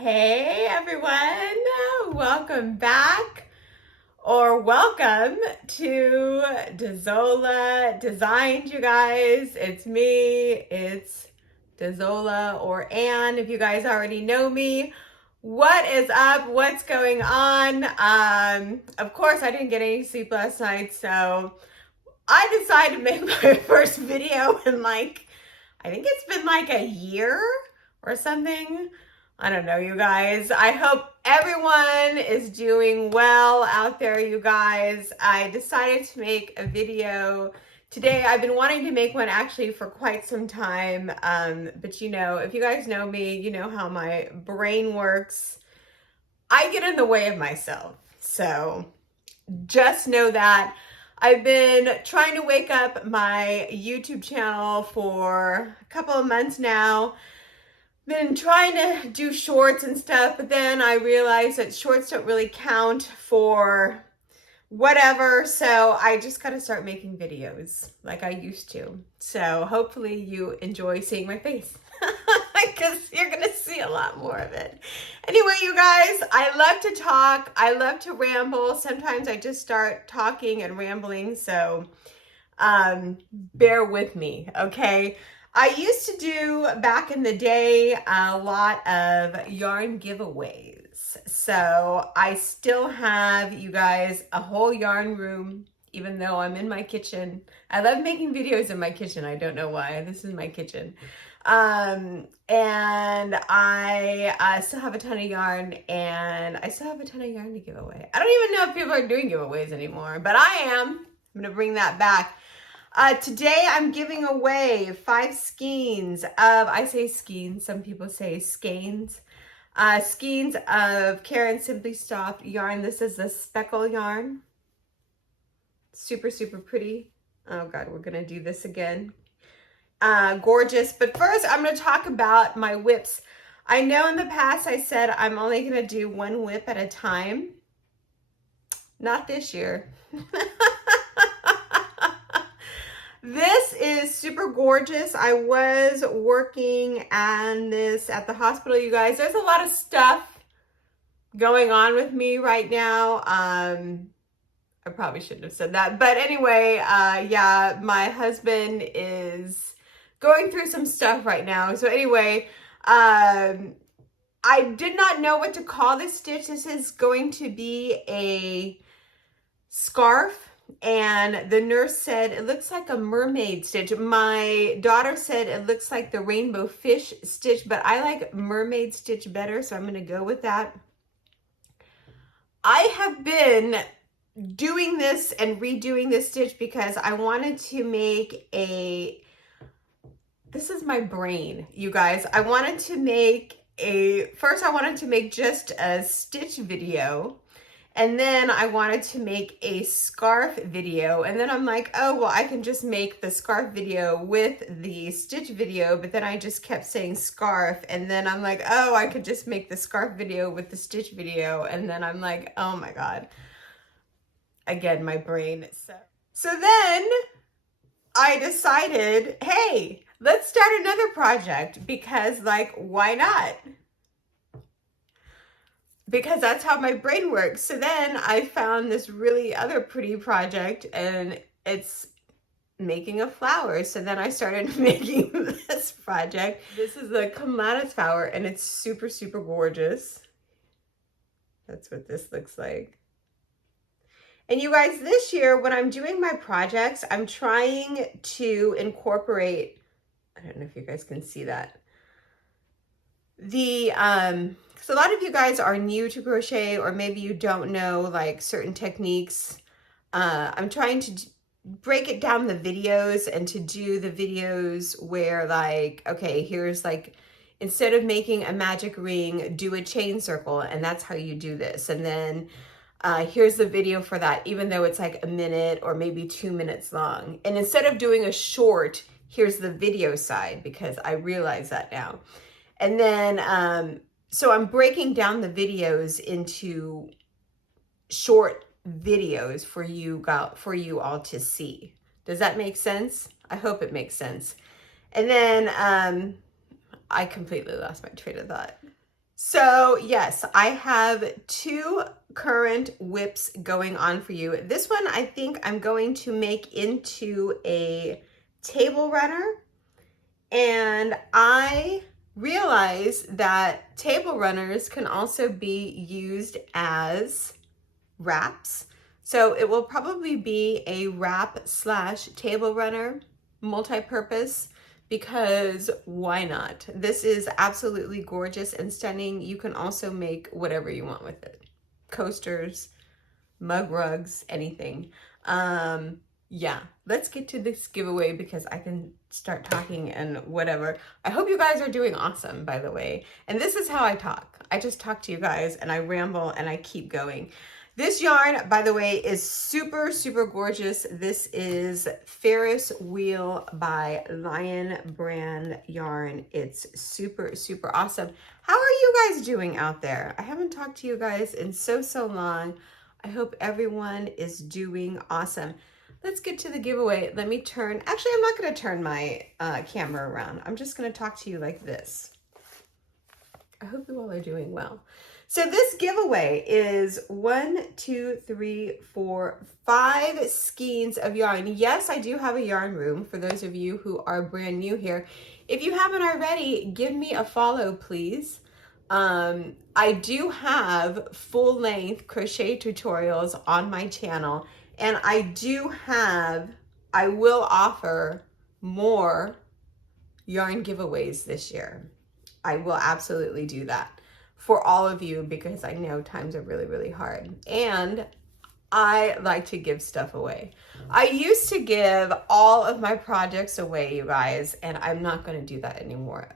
Hey everyone, welcome back or welcome to Dazola Designs, you guys. It's me, it's Dazola or Ann, if you guys already know me. What is up? What's going on? Of course, I didn't get any sleep last night, so I decided to make my first video in I think it's been like a year or something. I don't know, you guys. I hope everyone is doing well out there, you guys. I decided to make a video today. I've been wanting to make one actually for quite some time. But you know, if you guys know me, you know how my brain works. I get in the way of myself. So just know that. I've been trying to wake up my YouTube channel for a couple of months now. Been trying to do shorts and stuff, but then I realized that shorts don't really count for whatever, so I just gotta start making videos like I used to. So hopefully you enjoy seeing my face because you're gonna see a lot more of it. Anyway, you guys, I love to talk, I love to ramble. Sometimes I just start talking and rambling, so bear with me, okay? I used to do, back in the day, a lot of yarn giveaways. So I still have, you guys, a whole yarn room, even though I'm in my kitchen. I love making videos in my kitchen. I don't know why. This is my kitchen. And I still have a ton of yarn, and I still have a ton of yarn to give away. I don't even know if people are doing giveaways anymore, but I am. I'm going to bring that back. Today I'm giving away 5 skeins of, I say skeins, some people say skeins. Skeins of Caron Simply Soft yarn. This is the speckle yarn. Super, super pretty. Oh God, we're gonna do this again. Gorgeous. But first I'm gonna talk about my whips. I know in the past I said I'm only gonna do one whip at a time. Not this year. This is super gorgeous. I was working on this at the hospital, you guys. There's a lot of stuff going on with me right now. I probably shouldn't have said that. But anyway, yeah, my husband is going through some stuff right now. So anyway, I did not know what to call this stitch. This is going to be a scarf. And the nurse said, it looks like a mermaid stitch. My daughter said it looks like the rainbow fish stitch, but I like mermaid stitch better, so I'm going to go with that. I have been doing this and redoing this stitch because I wanted to make this is my brain, you guys. I wanted to make first I wanted to make just a stitch video. And then I wanted to make a scarf video. And then I'm like, oh, well, I can just make the scarf video with the stitch video. But then I just kept saying scarf. And then I'm like, oh, I could just make the scarf video with the stitch video. And then I'm like, oh my God. Again, my brain. So then I decided, hey, let's start another project because, like, why not? Because that's how my brain works. So then I found this really other pretty project, and it's making a flower. So then I started making this project. This is the clematis flower, and it's super, super gorgeous. That's what this looks like. And you guys, this year when I'm doing my projects, I'm trying to incorporate, I don't know if you guys can see that, so a lot of you guys are new to crochet, or maybe you don't know like certain techniques. I'm trying to break it down the videos and to do the videos where, like, okay, here's like, instead of making a magic ring, do a chain circle, and that's how you do this. And then here's the video for that, even though it's like a minute or maybe 2 minutes long. And instead of doing a short, here's the video side, because I realize that now. And then, so I'm breaking down the videos into short videos for you all to see. Does that make sense? I hope it makes sense. And then I completely lost my train of thought. So yes, I have 2 current whips going on for you. This one I think I'm going to make into a table runner, and I realize that table runners can also be used as wraps. So it will probably be a wrap / table runner, multi-purpose, because why not? This is absolutely gorgeous and stunning. You can also make whatever you want with it. Coasters, mug rugs, anything. Yeah, let's get to this giveaway because I can start talking and whatever. I hope you guys are doing awesome, by the way. And this is how I talk. I just talk to you guys and I ramble and I keep going. This yarn, by the way, is super, super gorgeous. This is Ferris Wheel by Lion Brand yarn. It's super, super awesome. How are you guys doing out there? I haven't talked to you guys in so long. I hope everyone is doing awesome. Let's get to the giveaway. Let me turn, actually, I'm not gonna turn my camera around. I'm just gonna talk to you like this. I hope you all are doing well. So this giveaway is 1, 2, 3, 4, 5 skeins of yarn. Yes, I do have a yarn room for those of you who are brand new here. If you haven't already, give me a follow, please. I do have full-length crochet tutorials on my channel, and I will offer more yarn giveaways this year. I will absolutely do that for all of you because I know times are really, really hard. And I like to give stuff away. I used to give all of my projects away, you guys, and I'm not going to do that anymore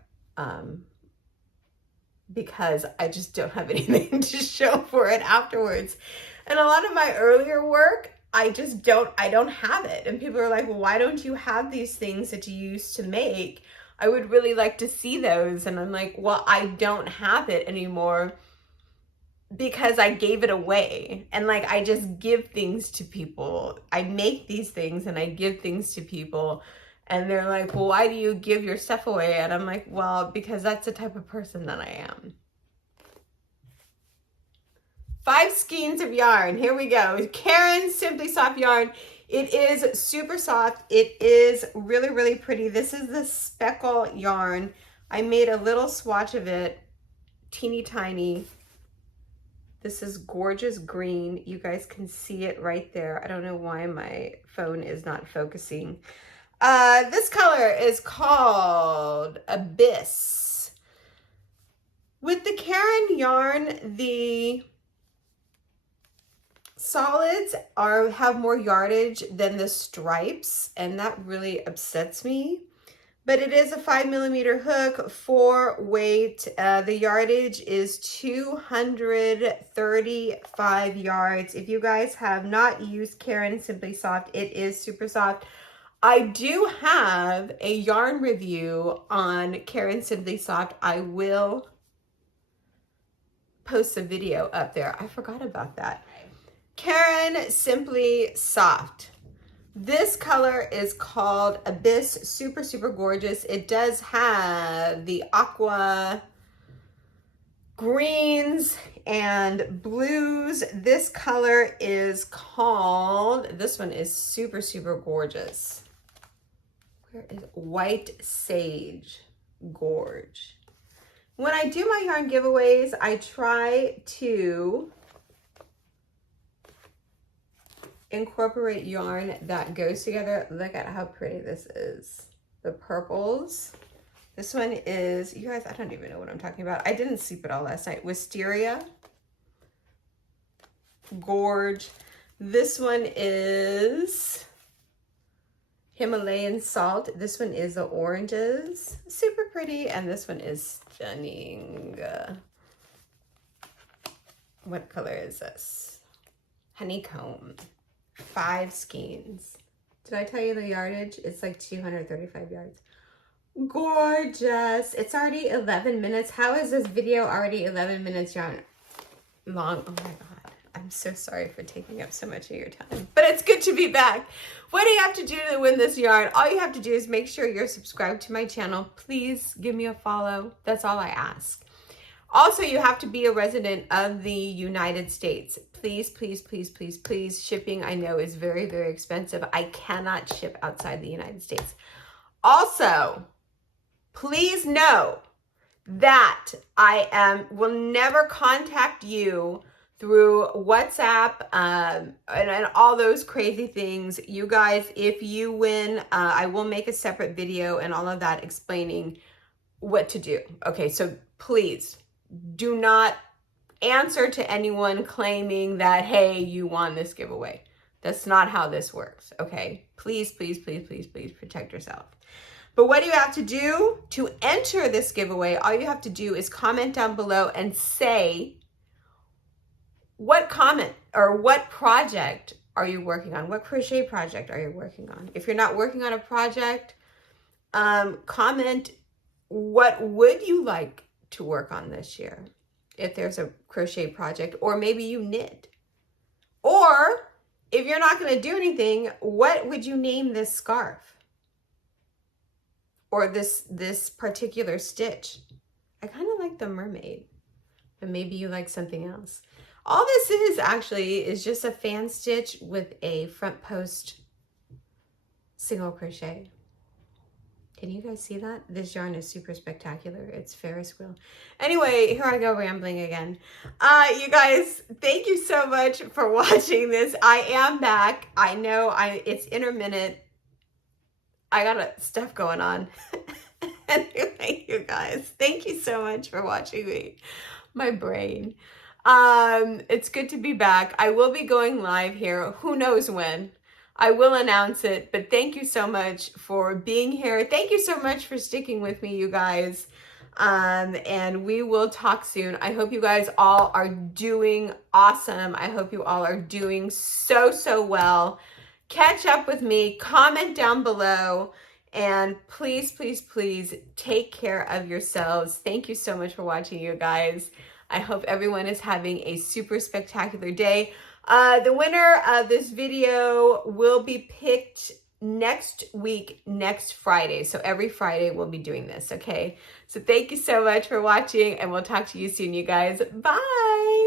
because I just don't have anything to show for it afterwards. And a lot of my earlier work, I don't have it. And people are like, well, why don't you have these things that you used to make? I would really like to see those. And I'm like, well, I don't have it anymore because I gave it away. And like, I just give things to people. I make these things and I give things to people. And they're like, well, why do you give your stuff away? And I'm like, well, because that's the type of person that I am. 5 skeins of yarn. Here we go. Caron Simply Soft yarn. It is super soft. It is really, really pretty. This is the speckle yarn. I made a little swatch of it, teeny tiny. This is gorgeous green. You guys can see it right there. I don't know why my phone is not focusing. This color is called Abyss. With the Caron yarn, the solids have more yardage than the stripes, and that really upsets me. But it is a 5mm hook, 4 weight. The yardage is 235 yards. If you guys have not used Caron Simply Soft, it is super soft. I do have a yarn review on Caron Simply Soft. I will post a video up there. I forgot about that. Caron Simply Soft. This color is called Abyss. Super, super gorgeous. It does have the aqua greens and blues. This color is called, this one is super, super gorgeous. Where is White Sage Gorge. When I do my yarn giveaways, I try to incorporate yarn that goes together. Look at how pretty this is. The purples. This one is, you guys, I don't even know what I'm talking about. I didn't sleep at all last night. Wisteria. Gorge. This one is Himalayan Salt. This one is the oranges. Super pretty. And this one is stunning. What color is this? Honeycomb. 5 skeins. Did I tell you the yardage? It's like 235 yards. Gorgeous. It's already 11 minutes. How is this video already 11 minutes long? Oh my God. I'm so sorry for taking up so much of your time, but it's good to be back. What do you have to do to win this yarn? All you have to do is make sure you're subscribed to my channel. Please give me a follow. That's all I ask. Also, you have to be a resident of the United States. Please, please, please, please, please. Shipping, I know, is very, very expensive. I cannot ship outside the United States. Also, please know that I will never contact you through WhatsApp and all those crazy things. You guys, if you win, I will make a separate video and all of that explaining what to do. Okay, so please do not answer to anyone claiming that, hey, you won this giveaway. That's not how this works, okay? Please, please, please, please, please protect yourself. But what do you have to do to enter this giveaway? All you have to do is comment down below and say what comment or what project are you working on? What crochet project are you working on? If you're not working on a project, comment what would you like to work on this year if there's a crochet project, or maybe you knit. Or if you're not going to do anything, what would you name this scarf? Or this particular stitch? I kind of like the mermaid, but maybe you like something else. All this is just a fan stitch with a front post single crochet. Can you guys see that? This yarn is super spectacular. It's Ferris wheel. Anyway, here I go rambling again. You guys, thank you so much for watching this. I am back. I know it's intermittent. I got stuff going on. Anyway, you guys, thank you so much for watching me. My brain. It's good to be back. I will be going live here. Who knows when? I will announce it, but thank you so much for being here. Thank you so much for sticking with me, you guys. And we will talk soon. I hope you guys all are doing awesome. I hope you all are doing so, so well. Catch up with me, comment down below, and please, please, please take care of yourselves. Thank you so much for watching, you guys. I hope everyone is having a super spectacular day. The winner of this video will be picked next week, next Friday. So every Friday we'll be doing this, okay? So thank you so much for watching, and we'll talk to you soon, you guys. Bye!